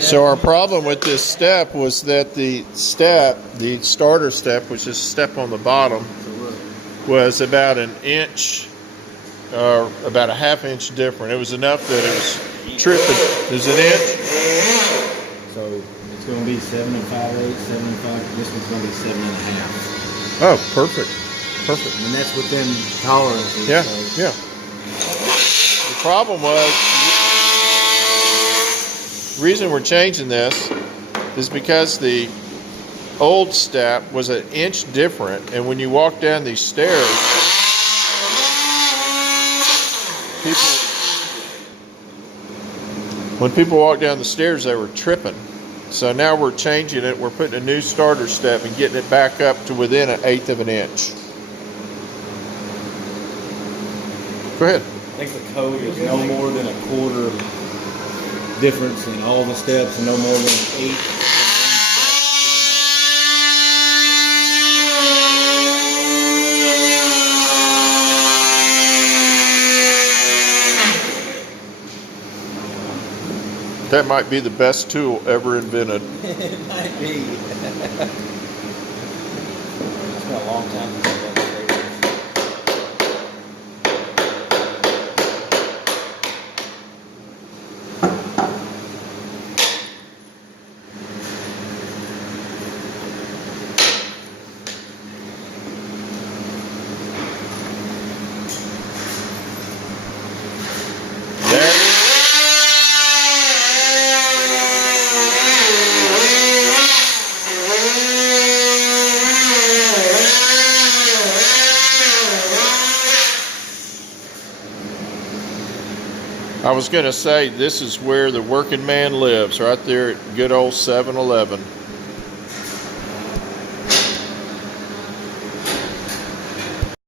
So our problem with this step was that the starter step, which is step on the bottom, was about an inch, about a half-inch different. It was enough that it was tripping. There's an inch. So it's going to be 7 5/8, 7 5. This one's going to be 7 1/2. Oh, perfect, perfect. And that's within tolerances. Yeah, so. yeah. The problem was, the reason we're changing this is because the old step was an inch different, and when you walk down these stairs, when people walk down the stairs, they were tripping. So now we're changing it. We're putting a new starter step and getting it back up to within 1/8 of an inch. Go ahead. I think the code is no more than 1/4 difference in all the steps, and no more than 8. That might be the best tool ever invented. It might be. It's been a long time since I've done this. I was going to say, this is where the working man lives, right there at good old 7-Eleven.